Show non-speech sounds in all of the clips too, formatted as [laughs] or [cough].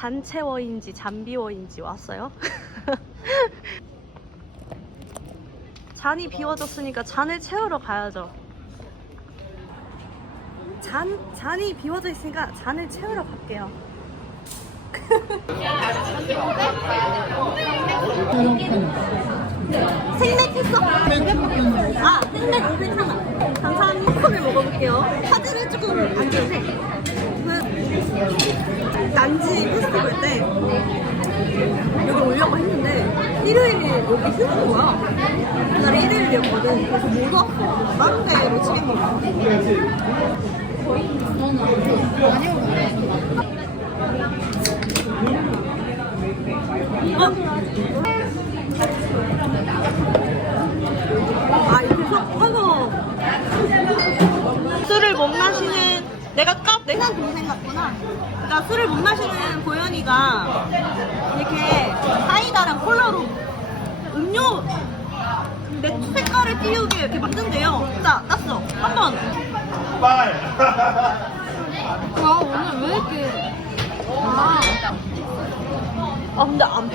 잔채워인지 잔비워인지 왔어요? [laughs] 잔이 비워졌으니까 잔을 채우러 가야죠. 잔, 잔이 비워져 있으니까 잔을 채우러 갈게요. [laughs] 생맥 했어? 아, 생맥 500 하나. 감사합니다. 컵을 먹어볼게요. 사진을 조금 안. 그, 난지 페스티벌 때 여기 오려고 했는데 일요일에 여기 휴무인 거야. 그날 일요일이었거든. 그래서 못 왔어. 다른 데로 치킨 먹어. 아, 이렇게 섞어서 술을 못 마시는 내가 깝 내가 동생 같구나. 그러니까 술을 못 마시는 고현이가 이렇게 사이다랑 콜라로 음료 맥주 색깔을 띄우게 이렇게 만든대요. 자, 땄어. 한 번. 아 오늘 왜 이렇게 아 아, 근데 안.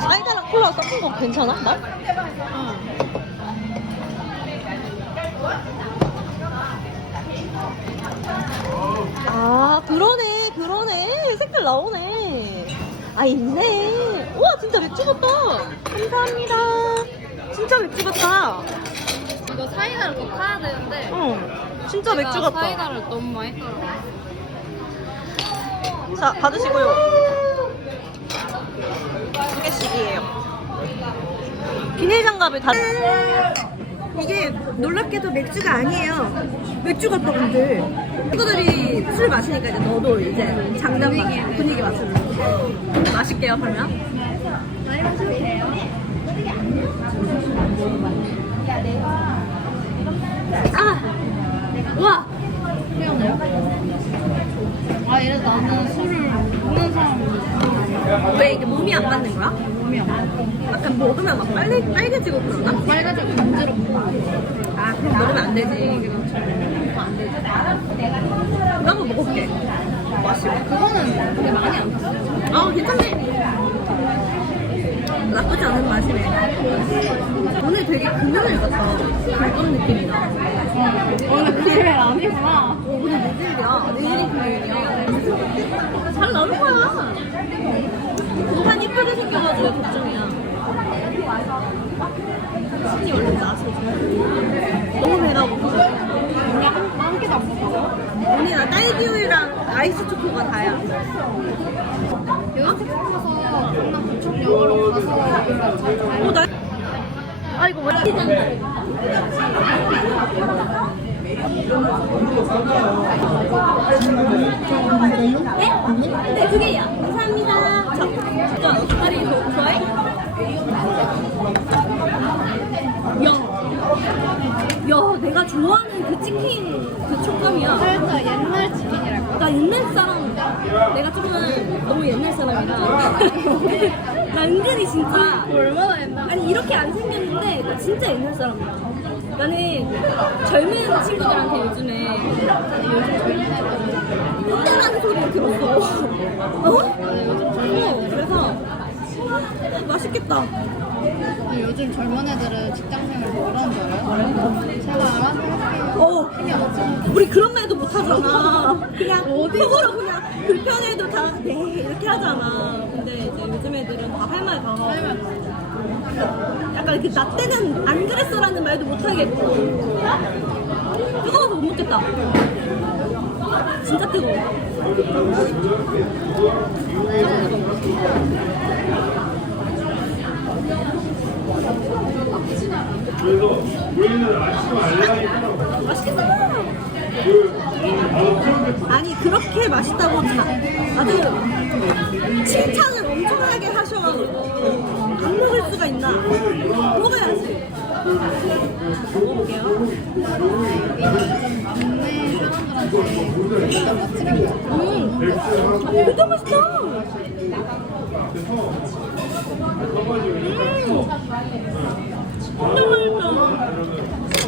사이다랑 콜라 섞은 거 괜찮아? 나? 아, 그러네, 그러네. 색깔 나오네. 아, 있네. 우와, 진짜 맥주 같다. 감사합니다. 진짜 맥주 같다. 이거 사이다를 더 파야 되는데 응. 진짜 제가 맥주 같다. 사이다를 너무 많이 따라 자, 받으시고요. 두 개씩이에요. 비닐 장갑을 다. 이게 놀랍게도 맥주가 아니에요. 맥주 같다 근데. 친구들이 술 마시니까 이제 너도 이제 장난 분위기, 분위기 맞추는. 맛있게요 그러면. 많이 마셔도 돼요 아, 와. 아 이래서 나는 술을 먹는 사람 왜 이게 몸이 안 맞는 거야? 맞아 약간 먹으면 막 빨리 빨개지고 그러나? 빨간색 간지럽고 아 그럼 먹으면 안 되지. 그럼 안 되지. 이거 한번 먹어볼게. 맛있어. 그거는 근데 많이 안 탔어요 아 괜찮네. 나쁘지 않은 맛이네. 오늘 되게 금연을 같아. 그런 느낌이다. 오늘 그게 아니구나 어, 오늘 무질이야. 내일이 금요일이야. 잘 나올 거야. 이쁘게 생겨가지고 걱정이야. 신이 원래 나서 너무 배가 고파. 한 개도 안 먹어 언니 나 딸기 우유랑 아이스 초코가 다야. 여자친구 가서 강남 부천역으로 가서 어, 나. 아, 이거 왜 네? 네, 두 개요. 감사합니다. 저, 저, 다리 저, 좋아해? 야. 야, 내가 좋아하는 그 치킨 그 촉감이야. 살짝 옛날 치킨이랄까 나 옛날 사람, 내가 조금 너무 옛날 사람이라. [laughs] 나 은근히 진짜. 얼마나 옛날 아니 이렇게 안 생겼는데 나 진짜 옛날 사람이야. 나는 젊은 친구들한테 요즘에 혼내라는 소리를 들었어. [laughs] 어? 어, 그래서 맛있겠다. 요즘 젊은 애들은 직장생활 뭐라는 줄 알아요? 제가 알아서 할게요 어, 그냥 어쩌면 우리 그런 말도 못 하잖아. 그냥 속으로 그냥 불편해도 다 네 이렇게 하잖아. 근데 이제 요즘 애들은 다 할 말 다 하고. 약간 이렇게 나 때는 안 그랬어라는 말도 못 하겠고. 뜨거워서 못 먹겠다. 진짜 뜨거워. 그래서 우리는 아침 알라니까 맛있겠다. 아니 그렇게 맛있다고 자, 아주 칭찬을 엄청나게 하셔가지고 안 먹을 수가 있나? 먹어야지. 음, 진짜 맛있다. 음.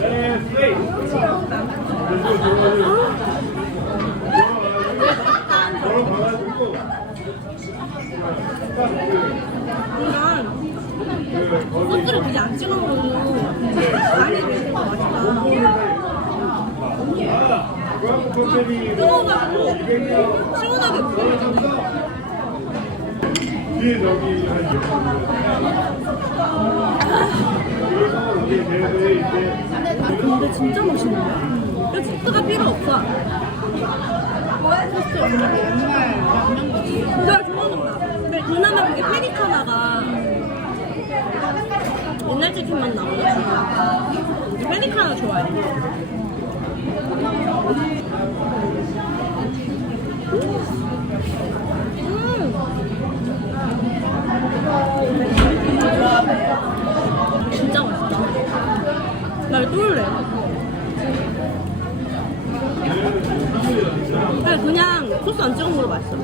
네, 그냥 소스를 굳이 안 찍어 먹어도 뒤에 근데 진짜 맛있는데? 그래서 소스가 필요 없어. 내가 좋아하는 거야. 근데 그나마 그게 페리카나가 옛날 치킨만 나오거든. 페리카나 좋아해. 음. 진짜 맛있다. 날 뚫래. 그냥, 그냥 소스 안 찍어 먹어도 맛있어.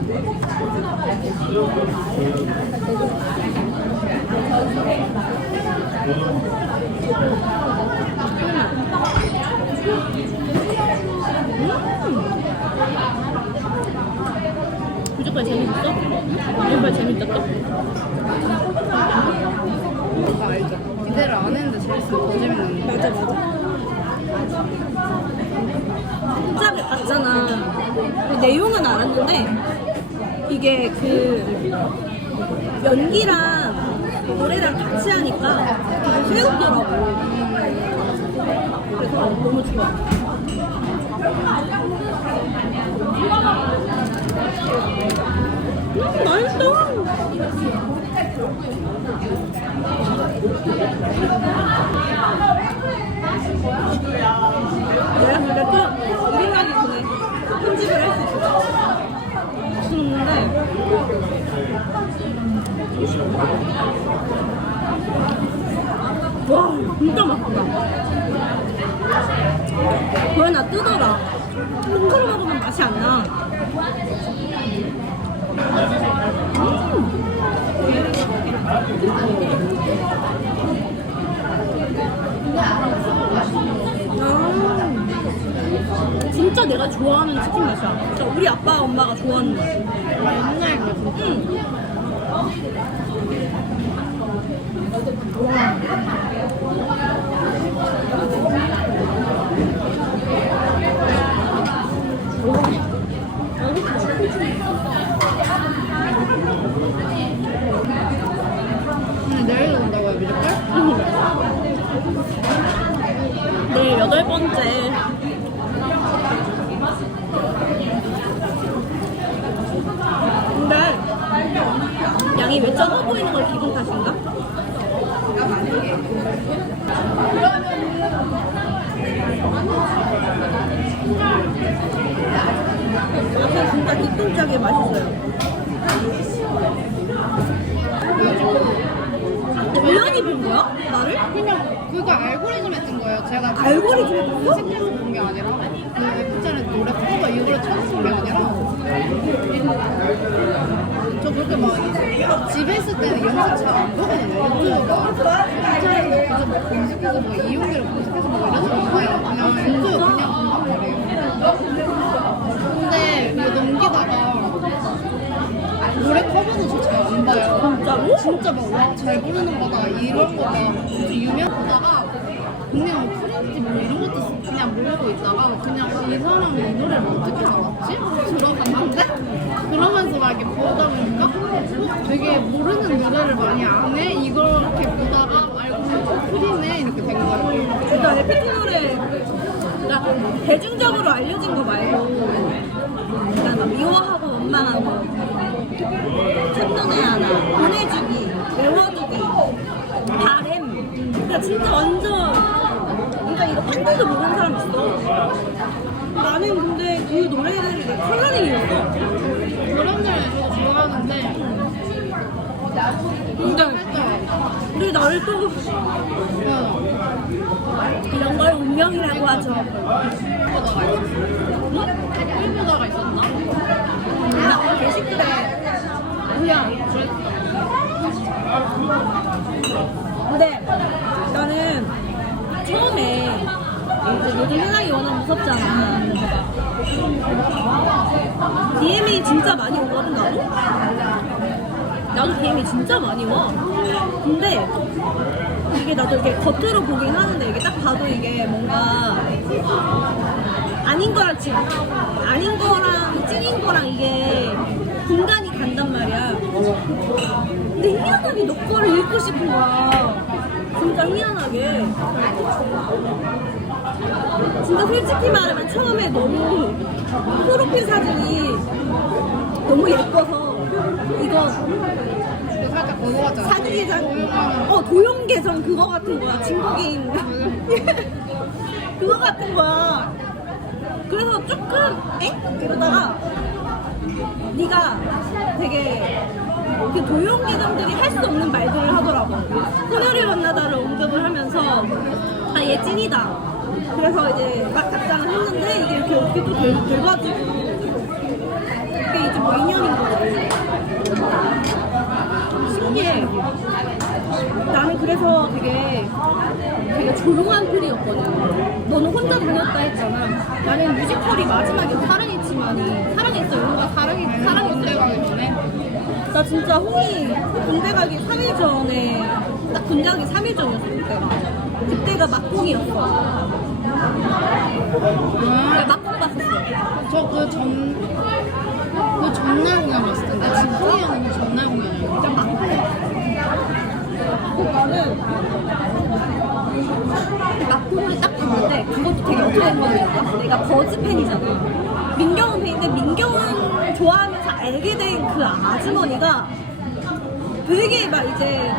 무조건 재밌었어? 무조건 재밌었어? 그거 알죠? 기대를 안 했는데 재밌으면 더 재밌는 거. 맞아 맞아 진짜를 봤잖아 그 내용은 알았는데 이게 그 연기랑 노래랑 같이 하니까 되게 새롭더라고 그래서 너무 좋아 음 맛있어 내가 생각이 드네. 편집을 할 수 있어. 좋은데. 와, 진짜 맛있다. 그래, 나 뜨더라. 통으로 먹으면 맛이 안 나. 음. 진짜 내가 좋아하는 치킨 맛이야. 진짜 우리 아빠 엄마가 좋아하는 맛. 옛날 거. 응. 근데 내일 온다고요, 뮤지컬? 네, 여덟 번째. 근데 양이 왜 적어 보이는 걸 기분 탓인가? 아까 진짜 기쁨짝에 맛있어요. 우연히 본 거야? 나를? 그냥 그거 알고리즘에 뜬 거예요. 제가 그 알고리즘에 뜬 거? 검색해서 본 게 아니라 그 FCN에 노래 커버 이후로 찾아본 게 아니라 저 그렇게 막 집에 있을 때는 영상 잘 안 보거든요. 유튜브 막 FCN에서 그저 뭐 검색해서 뭐 이용기를 검색해서 뭐 이러지 않아요. 그냥 유튜브 그냥 본단 말이에요. 근데 이거 넘기다가 노래 커버도 저 잘 안 봐요. 진짜로? 진짜 막 와 잘 부르는 거다 이런 거다 유명 보다가 그냥 뭐 프렌즈 뭐 이런 것도 그냥 모르고 있다가 그냥 이 사람이 이 노래를 어떻게 알았지? 들어갔는데 그러면서 막 이렇게 보다 보니까 어, 되게 모르는 노래를 많이 안 해? 이렇게 보다가 알고 프리네 이렇게 된 거예요 일단 에피티 노래 대중적으로 알려진 거 말고 일단 막 미워하고 원망하고 첫눈에 하나 보내주기 외워두기 바램. 그러니까 진짜 완전 그러니까 이거 팬들도 모르는 사람 있어. 나는 근데 그 노래들이 내 컬러링이었어. 그런 노래 저도 좋아하는데. 근데 근데 나를 또 이런 걸 운명이라고 하죠. 보다가 있었어? 응? 보다가 있었나? 나 게시글에 뭐야 근데 나는 처음에 이제 요즘 세상이 워낙 무섭잖아 DM이 진짜 많이 오거든 나도 나도 DM이 진짜 많이 와. 근데 이게 나도 이렇게 겉으로 보긴 하는데 이게 딱 봐도 이게 뭔가 아닌 거랑 지금 아닌 거랑 찐인 거랑 이게 말이야. 근데 희한하게 너 거를 읽고 싶은 거야. 진짜 희한하게. 진짜 솔직히 말하면 처음에 너무 프로필 사진이 너무 예뻐서 이거 살짝 그거 같잖아. 사진 계정 어 도용 계정 그거 같은 거야 게임 [laughs] 그거 같은 거야 그래서 조금 엥? 이러다가 네가 되게 그 도용 계정들이 할 수 없는 말들을 하더라고 소녀를 만나다를 언급을 하면서 아얘 찐이다 그래서 이제 막 답장을 했는데 이게 이렇게 또 돼- 돼가지고 그게 이제 뭐 인연인 거지 신기해. 나는 그래서 되게 되게 조용한 편이었거든. 너는 혼자 다녔다 했잖아. 나는 뮤지컬이 마지막에 사랑했지만이 사랑했어 거 사랑이 군대 사랑했어. 가기 전에 나 진짜 홍이 군대 가기 3일 전에 딱 군대 가기 3일 전이었어 그때가. 그때가 막공이었어. 내가 막공 봤었어. 저그 전, 그 전날 공연 봤을 텐데 진통이 형은 전날 공연이에요. 나는 막공을 딱 봤는데 그것도 되게 어떻게 된 거냐면 내가 버즈 팬이잖아 민경훈 팬인데 민경훈 좋아하면서 알게 된 그 아주머니가 되게 막 이제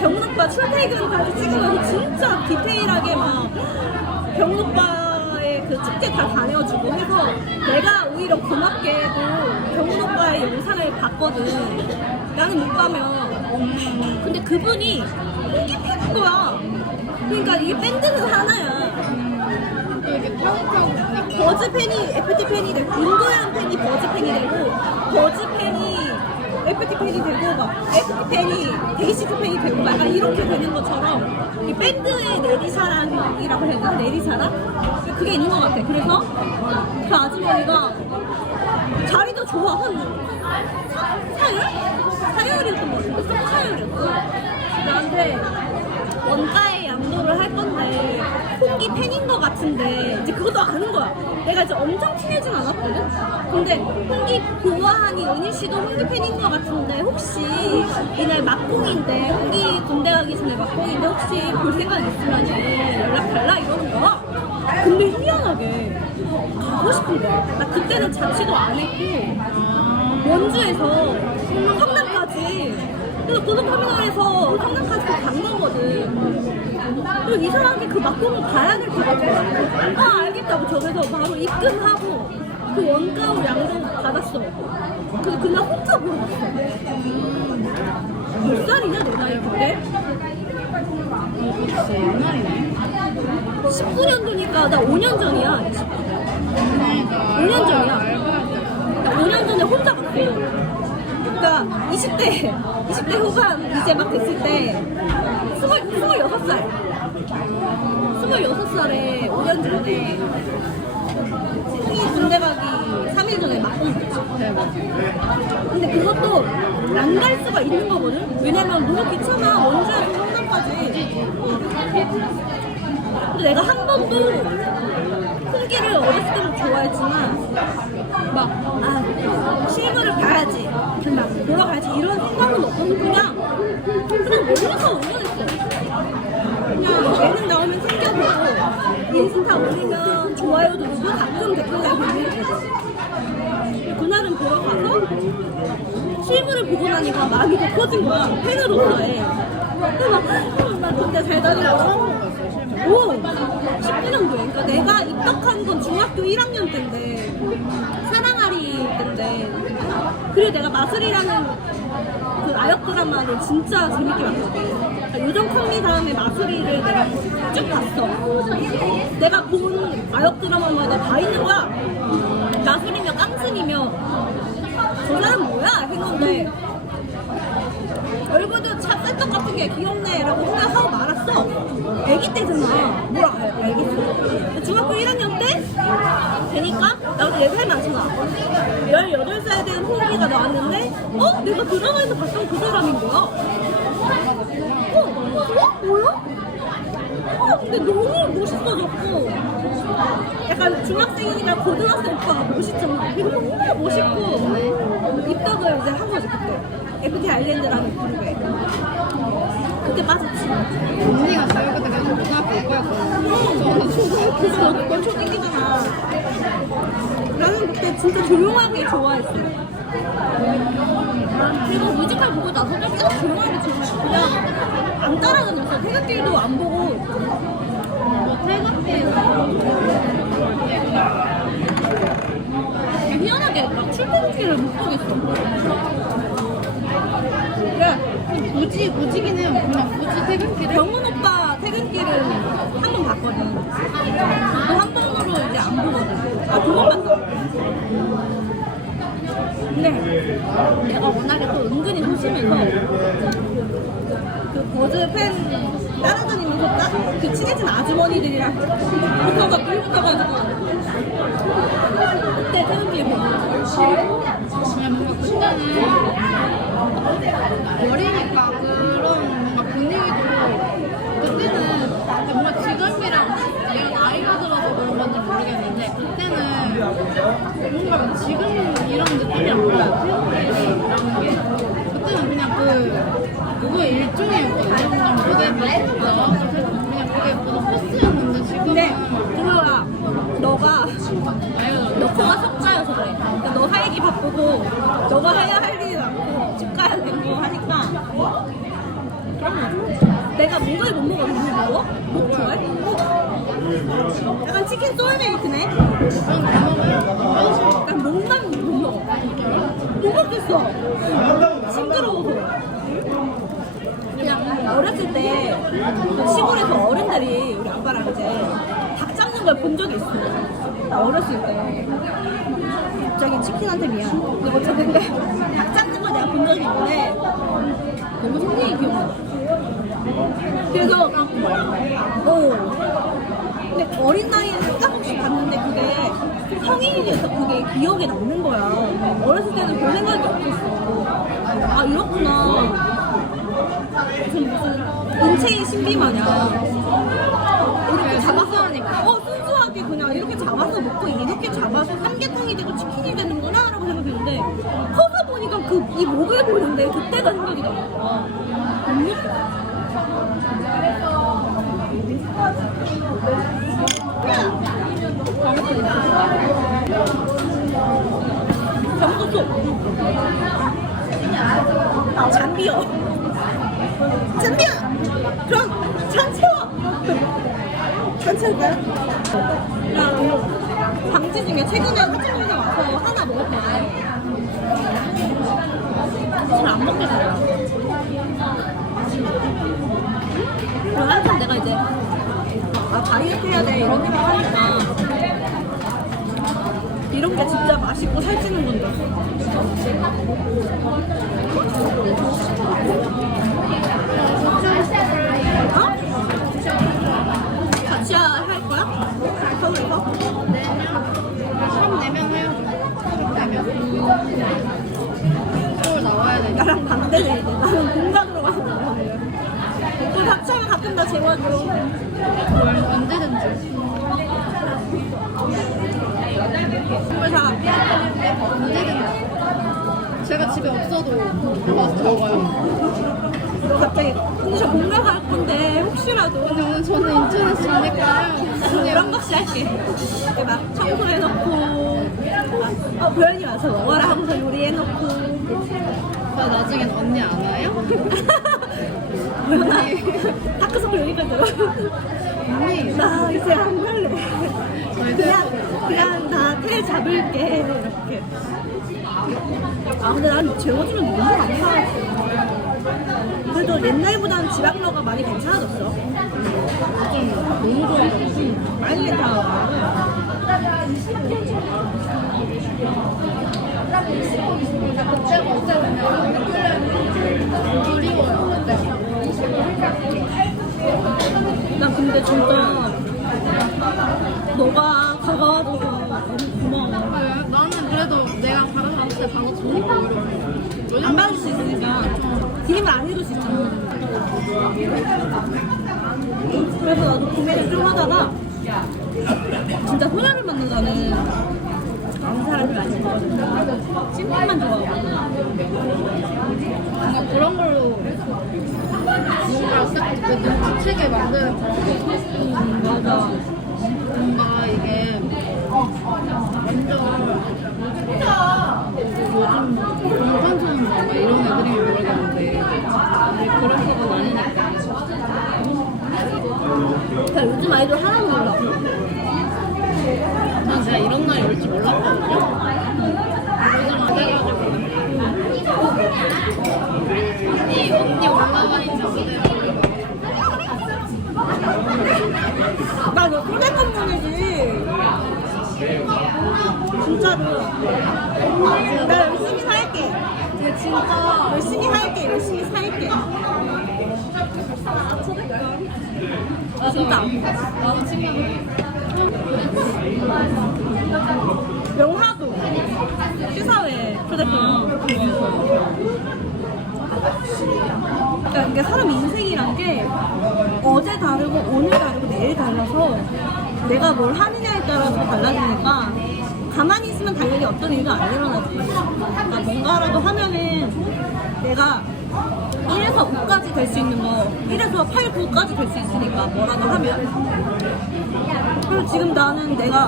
경훈 오빠 출퇴근까지 찍으면서 진짜 디테일하게 막 경훈 오빠의 그 축제 다 다녀주고 해서 내가 오히려 고맙게도 경훈 오빠의 영상을 봤거든 나는 못 가면 근데 그분이 홍기 팬인 거야. 그러니까 이게 밴드는 하나야. 이렇게 버즈 팬이 FT 팬이 되고, 인도양 팬이 버즈 팬이 되고, 버즈 팬이 FT 팬이 되고, 막 FT 팬이 데이시트 팬이 되고, 막 약간 이렇게 되는 것처럼 이 밴드의 내리사랑이라고 해야 되나? 내리사랑? 그게 있는 것 같아. 그래서 그 아주머니가 자리도 좋아. 한 사, 사열? 사열이었던 것 같은데? 사열이었어. 나한테 원가에 양도를 할 건데 홍기 팬인 것 같은데 이제 그것도 아는 거야. 내가 이제 엄청 친해진 않았거든. 근데 홍기 좋아하니 은희 씨도 홍기 팬인 것 같은데 혹시 이날 막공인데 홍기 군대 가기 전에 막공인데 혹시 볼 생각 있으면 연락 달라 이러는 거야. 근데 희한하게 가고 싶은 거야. 나 그때는 자취도 안 했고 원주에서 성남까지 그래서 고속터미널에서 성남까지 간 거거든 그리고 이 사람이 그 막공을 가야 될 것 같아 아 알겠다고 저기서 바로 입금하고 그 원가로 양도 받았어 그래서 그날 혼자 보러 갔어 몇 살이냐 내 나이 그때? 진짜 옛날이네. 19년도니까 나 5년 전이야 그러니까 5년 전이야. 나 5년 전에 혼자 갔어. 그러니까 20대, 20대 후반 이제 막 됐을 때, 20, 26살. 26살에 5년 전에 승희 군대 가기 3일 전에 대박. 근데 그것도 안 갈 수가 있는 거거든? 왜냐면 너무 귀찮아. 원주에서 성남까지. 근데 내가 한 번도 홍기를 어렸을 때부터 좋아했지만 막, 아, 실물을 봐야지. 막 보러 가야지. 이런 생각은 없고 그냥, 그냥 몰라서. 그냥 예능 나오면 챙겨보고, 인스타 올리면 좋아요 누르고 가끔 댓글 달고 그날은 보러 가서 실물을 보고 나니까 마음이 더 커진 거야. 팬으로서의. 나 진짜 잘 다니고. 오! 19년도에. 그러니까 내가 입덕한 건 중학교 1학년 때인데, 사랑아리 때인데, 그리고 내가 마술이라는 그 아역 드라마를 진짜 재밌게 봤거든. 그러니까 요정 컴미 다음에 마술이를 내가 쭉 봤어. 내가 본 아역 드라마마다 다 있는 거야. 마술이며 깡순이며, 저 사람 뭐야? 했는데, 얼굴도 참 쌀떡 같은 게 귀엽네 라고 생각하고 말았어 애기 때잖아 뭘 알, 알겠어 중학교 1학년 때 되니까 나도 나도 4살 많잖아 18살 된 호기가 나왔는데 어? 내가 드라마에서 봤던 그 사람인 거야 어? 어? 뭐야? 어, 근데 너무 멋있어졌고. 약간 중학생이니까 고등학생 오빠가 멋있잖아. 되게 너무 멋있고. 입덕을 이제 한 거지 그때. FT 아일랜드라는 그룹에. 그때 빠졌지. 언니가 저희 그때 그냥 고등학교 오빠였거든요. 저는 초등학교 그래서 너 그건 초딩이잖아. 나는 그때 진짜 조용하게 좋아했어 그리고 뮤지컬 보고 나서도 계속 조용하게 좋아했어. 그냥 안 따라다녔어. 태극기도 안 보고 뭐 태극기에서 출퇴근길을 못 보겠어 굳이 굳이긴 해요. 그냥 굳이 태극기를 병훈 오빠 퇴근길을 한 번 봤거든. 그한 번으로 이제 안 보거든. 아, 두 번 봤어. 근데 내가 워낙에 또 은근히 소심해서 그 버즈 팬 따라다니면서 딱 그 친해진 아주머니들이랑 붙어가 뿔 붙어가지고 그때 퇴근길 그냥 뭔가 그때는 어리니까 그런 뭔가 분위기도 그때는 뭔가 지금이랑 내가 나이가 들어서 그런 건지 모르겠는데 그때는 뭔가 지금 이런 느낌이랑 달라요. 태극기라는 게 그때는 그냥 그 그거 일종이었거든요. 그냥 무대 나가서 그냥 그게 무슨 코스였는데 지금은 근데 그거야 너가 아유, 너 코가 석자여서 그래. 그러니까 너 살기 바쁘고 너가 해야 할 일이 많고 집 가야 되고 하니까 거 내가 목을 못 먹어 못 먹어? 목 좋아해? 목? 약간 치킨 소울메이트네? 난 목만 못 먹어 못 먹겠어 징그러워서 그냥 어렸을 때 시골에서 어른들이 우리 아빠랑 이제 닭 잡는 걸 본 적이 있어 나 어렸을 때 갑자기 치킨한테 미안 근데 어쨌든 근데 닭 잡는 걸 내가 본 적이 있는데 너무 생생히 기억나 그래서 어 근데 어린 나이에 조금씩 봤는데 그게 성인이 돼서 그게 기억에 남는 거야. 어렸을 때는 별 생각이 없었어. 아, 이렇구나. 무슨 인체인 신비 마냥. 이렇게 잡아서 하니까. 어, 순수하게 그냥 이렇게 잡아서 먹고 이렇게 잡아서 삼계탕이 되고 치킨이 되는구나 라고 생각했는데 커서 보니까 그 이 목을 보는데 그때가 생각이 나는 거야. 너무 예쁘다. 잘못했어. 잠비요. 잠비야. 그럼 잔 채워. 잔 채울까요? 나 방지 중에 최근에 하천에서 와서 하나 먹었거든. 그리고 한참 내가 이제 아 다이어트 해야 돼 이런 생각 하니까 이런 게 진짜 맛있고 살찌는 건데 어? 같이 할 거야? 서울에서? 수업 내면 해요. 수업 내면. 서울 나와야 돼. 나랑 반대네 이제 나는 공간으로 가서 먹어 또 닥치면 가끔 다 재워줘 언제든지. 그래서 언제든지. 제가 집에 없어도 와서 먹어요. 너 갑자기 근데 저 공간 갈 건데 혹시라도 근데 오늘 저는 인터넷 자니까요. 이런 것이 할게. 이렇게 막 청소해놓고, 막, 어, 보현이 와서 먹어라 하면서 요리해놓고. 저 나중엔 언니 안 와요? [laughs] 보현아, 다크서클 여기까지 들어. 언니. 나 이제 안 갈래. 그냥, 그냥 나텔 잡을게. 이렇게. 아, 근데 난 재워주면 너무 감사하지. 그래도 옛날보다는 지방러가 많이 괜찮아졌어. 너무 좋아요. 많이 괜찮아. 그리워요. 근데 진짜 너가 다가와줘서 너무 고마워. 그래, 나는 그래도 내가 다른 사람한테 받아 주는 거 어려워. 안 받을 수 있으니까 어. 기립을 안 해줄 수 있잖아. 그래서 나도 구매를 좀 하다가 진짜 소녀를 만난다는 아무 사람을 안 좋아하고 친구만 좋아하고 그런 걸로 뭔가 싹 느껴져. 치채게 만드는 거. 음, 맞아. 뭔가 이게 완전 요즘 공산처럼 막 이런 애들이 모르겠는데 근데 그런 거가 아니니까 나 요즘 아이돌 하나도 몰라. 난 진짜 이런 날이 올 줄 몰랐거든요 요즘 안 돼가지고 언니 언니 올라와 있는데 나너 휴대폰 보내지. 진짜로. 나 열심히 살게. 근데 진짜 열심히 할게. 열심히 살게. 진짜. 영화도 시사회 휴대폰. 그러니까 사람 인생이란 게 어제 다르고 오늘 다르고 내일 달라서 내가 뭘 하느냐에 따라서 달라지니까 가만히 있으면 당연히 어떤 일도 안 일어나지. 그러니까 뭔가라도 하면은 내가 1에서 5까지 될 수 있는 거 1에서 8, 9까지 될 수 있으니까 뭐라도 하면 그리고 지금 나는 내가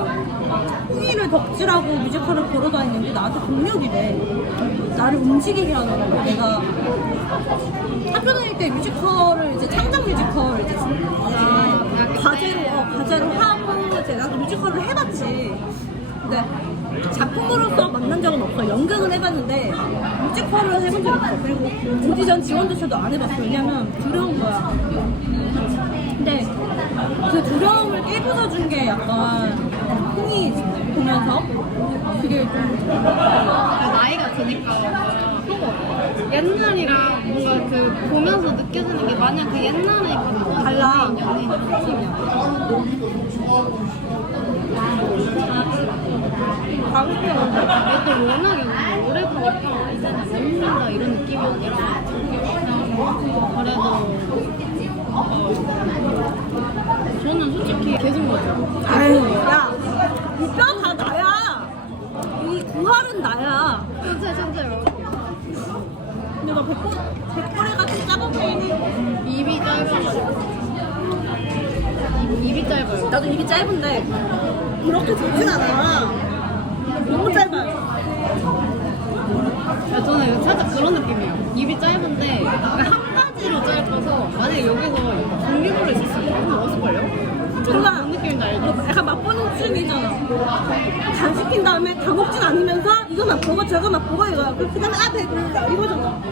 홍이를 덕질하고 뮤지컬을 보러 다니는 게 나한테 동력이 돼. 나를 움직이게 하는 거야. 내가 학교 다닐 때 뮤지컬을 이제 창작 뮤지컬 이제, 이제 과제로 어, 과제로 하고 이제 나도 뮤지컬을 해봤지. 근데 작품으로서 만난 적은 없어. 연극은 해봤는데 뮤지컬을 해본 적이 없어. 그리고 오디션 지원조차도 안 해봤어. 왜냐면 두려운 거야. 근데 그 두려움을 깨부숴 준 게 약간 홍이 보면서 그게 좀 나이가 드니까 옛날이랑 뭔가 그 보면서 느껴지는 게 만약 그 옛날에 봤던 달라. 연예인 느낌이야. 나도 워낙에 오래 보니까 이제는 먹는다 이런 느낌이 아니라 그래도 저는 솔직히 계속 먹어요. 아유 야이 뼈다 나야 이 구할은 나야 근데 나 백골, 백골이가 좀 작아 보이네 입이 짧아서 입, 입이 짧아요. 나도 입이 짧은데 그렇게 좋진 않아 너무 짧아요 야, 저는 살짝 그런 느낌이에요. 입이 짧은데 한 가지로 짧아서 만약에 여기서 공기물을 있었으면 바로 먹었을걸요? 뭔가 그런 느낌인지 알죠? 약간 춤이잖아. 간 시킨 다음에 다 먹진 않으면서 이거 맛보고 저거 맛보고 이거 그 다음에 아 배불러. 이거잖아.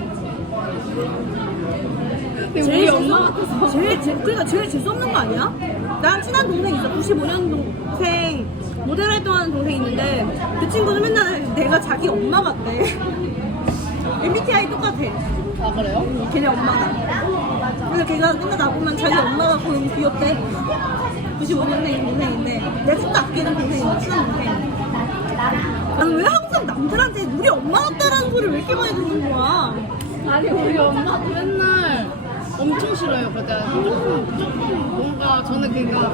제일 엄마 같아서. 제일 제, 그러니까 제일 재수 없는 거 아니야? 나랑 친한 동생 있어. 95년 동생 모델 활동하는 동생 있는데 그 친구는 맨날 내가 자기 엄마 같대. [laughs] MBTI 똑같아. 아 그래요? 걔네 엄마가. 그래서 걔가 맨날 나 보면 자기 엄마가 너무 귀엽대 95년생 동생인데 내 진짜 아끼는 동생이야 친한 동생 나는 왜 항상 남들한테 우리 엄마 같다라는 소리를 왜 이렇게 많이 듣는 거야 아니 우리 엄마도 맨날 엄청 싫어요. 그러니까 조금 조금 뭔가 저는 그니까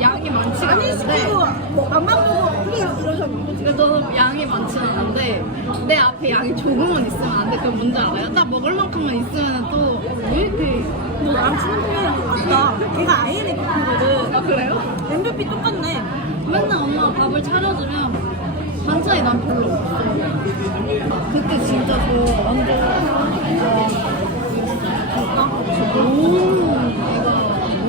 양이 많지가 아니 않은데 시키고 뭐 맘만 보고 그게 이러셨는데 그러니까 저는 양이 많지는 않은데 내 앞에 양이 조금만 있으면 안 돼. 그건 뭔지 알아요? 딱 먹을 만큼만 있으면 또 왜 이렇게 너 나랑 친한 동생이랑 똑같다 걔가 INFP거든 아 그래요? MVP 똑같네 맨날 엄마가 밥을 차려주면 반찬이 난 별로 없어. 그때 진짜 저 완전 와 너무 애가 너무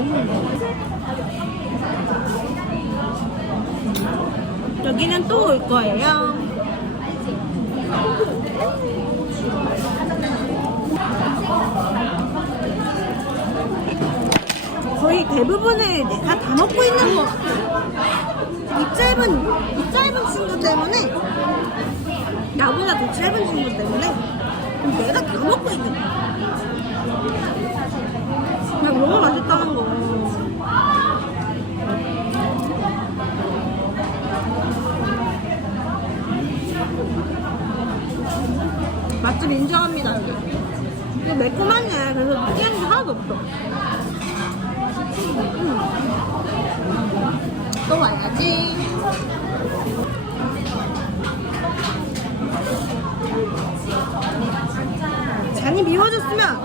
여기는 또 올 거예요 거의 대부분을 내가 다 먹고 있는 것 같아 입 짧은 입 짧은 친구 때문에 나보다 더 짧은 친구 때문에 내가 다 먹고 있는 거야 그냥 너무 맛있다는 거 맛집 인정합니다 이거 매콤하네. 그래서 느끼한 게 하나도 없어. 음. 또 와야지. 잔이 미워졌으면!